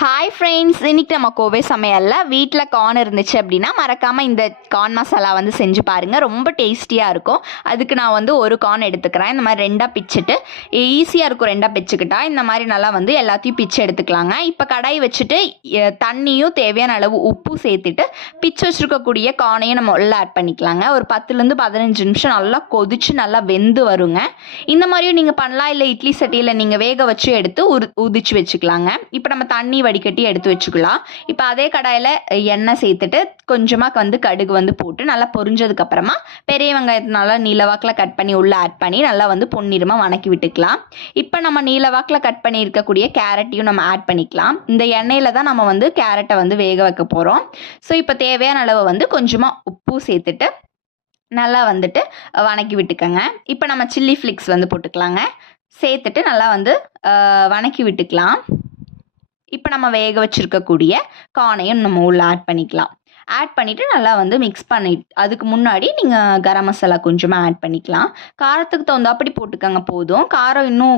Hi friends, இன்றைக்கி நம்ம கோவை சமையலில் வீட்டில் கார்ன் இருந்துச்சு அப்படின்னா மறக்காமல் இந்த கார்ன் மசாலா வந்து செஞ்சு பாருங்கள். ரொம்ப டேஸ்டியாக இருக்கும். அதுக்கு நான் வந்து ஒரு கார்ன் எடுத்துக்கிறேன். இந்த மாதிரி ரெண்டாக பிச்சுட்டு ஈஸியாக இருக்கும். ரெண்டாக பிச்சுக்கிட்டா இந்த மாதிரி நல்லா வந்து எல்லாத்தையும் பிச்சு எடுத்துக்கலாங்க. இப்போ கடாய் வச்சுட்டு தண்ணியும் தேவையான அளவு உப்பு சேர்த்துட்டு பிச்சு வச்சுருக்கக்கூடிய கார்னையும் நம்ம உள்ள ஆட் பண்ணிக்கலாங்க. ஒரு 10லேருந்து 15 நிமிஷம் நல்லா கொதிச்சு நல்லா வெந்து வருங்க. இந்த மாதிரியும் நீங்கள் பண்ணலாம். இல்லை இட்லி சட்டியில் நீங்கள் வேக வச்சு எடுத்து உதிச்சு வச்சுக்கலாங்க. இப்போ நம்ம தண்ணி வடிகட்டி எடுத்து வச்சுக்கலாம். இப்போ அதே கடாயில் எண்ணெய் சேர்த்துட்டு கொஞ்சமாக வந்து கடுகு வந்து போட்டு நல்லா பொரிஞ்சதுக்கு அப்புறமா பெரிய வெங்காயத்தை நல்லா நீலவாக்கில் கட் பண்ணி உள்ள ஆட் பண்ணி நல்லா வந்து பொன்னிறமாக வணக்கி விட்டுக்கலாம். இப்போ நம்ம நீலவாக்கில் கட் பண்ணி இருக்கக்கூடிய கேரட்டையும் நம்ம ஆட் பண்ணிக்கலாம். இந்த எண்ணெயில் தான் நம்ம வந்து கேரட்டை வந்து வேக வைக்க போகிறோம். ஸோ இப்போ தேவையான அளவு வந்து கொஞ்சமாக உப்பு சேர்த்துட்டு நல்லா வந்துட்டு வணக்கி விட்டுக்கோங்க. இப்போ நம்ம சில்லி ஃப்ளிக்ஸ் வந்து போட்டுக்கலாங்க. சேர்த்துட்டு நல்லா வந்து வணக்கி விட்டுக்கலாம். இப்போ நம்ம வேக வச்சுருக்கக்கூடிய கார்னையும் நம்ம உள்ள ஆட் பண்ணிக்கலாம். ஆட் பண்ணிவிட்டு நல்லா வந்து மிக்ஸ் பண்ணிட்டு அதுக்கு முன்னாடி நீங்கள் கரம் மசாலா கொஞ்சமாக ஆட் பண்ணிக்கலாம். காரத்துக்கு தகுந்தாப்படி போட்டுக்கோங்க போதும். காரம் இன்னும்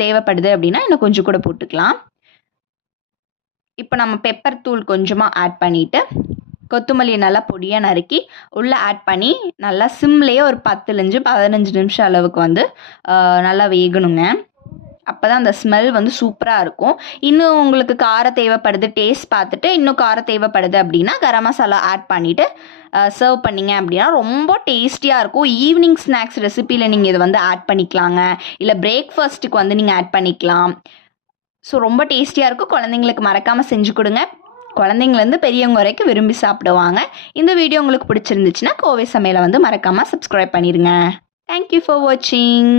தேவைப்படுது அப்படின்னா இன்னும் கொஞ்சம் கூட போட்டுக்கலாம். இப்போ நம்ம பெப்பர் தூள் கொஞ்சமாக ஆட் பண்ணிவிட்டு கொத்தமல்லி நல்லா பொடியாக நறுக்கி உள்ளே ஆட் பண்ணி நல்லா சிம்லேயே ஒரு 10லேருந்து 15 நிமிஷம் அளவுக்கு வந்து நல்லா வேகணுங்க. அப்போ தான் அந்த ஸ்மெல் வந்து சூப்பராக இருக்கும். இன்னும் உங்களுக்கு காரம் தேவைப்படுது, டேஸ்ட் பார்த்துட்டு இன்னும் காரம் தேவைப்படுது அப்படின்னா கரம் மசாலா ஆட் பண்ணிவிட்டு சர்வ் பண்ணிங்க அப்படின்னா ரொம்ப டேஸ்டியாக இருக்கும். ஈவினிங் ஸ்நாக்ஸ் ரெசிப்பியில் நீங்கள் இதை வந்து ஆட் பண்ணிக்கலாங்க. இல்லை பிரேக்ஃபாஸ்ட்டுக்கு வந்து நீங்கள் ஆட் பண்ணிக்கலாம். ஸோ ரொம்ப டேஸ்டியாக இருக்கும். குழந்தைங்களுக்கு மறக்காமல் செஞ்சு கொடுங்க. குழந்தைங்கலேருந்து பெரியவங்க வரைக்கும் விரும்பி சாப்பிடுவாங்க. இந்த வீடியோ உங்களுக்கு பிடிச்சிருந்துச்சுன்னா கோவை சமையலை வந்து மறக்காமல் சப்ஸ்கிரைப் பண்ணிடுங்க. தேங்க்யூ ஃபார் வாட்சிங்.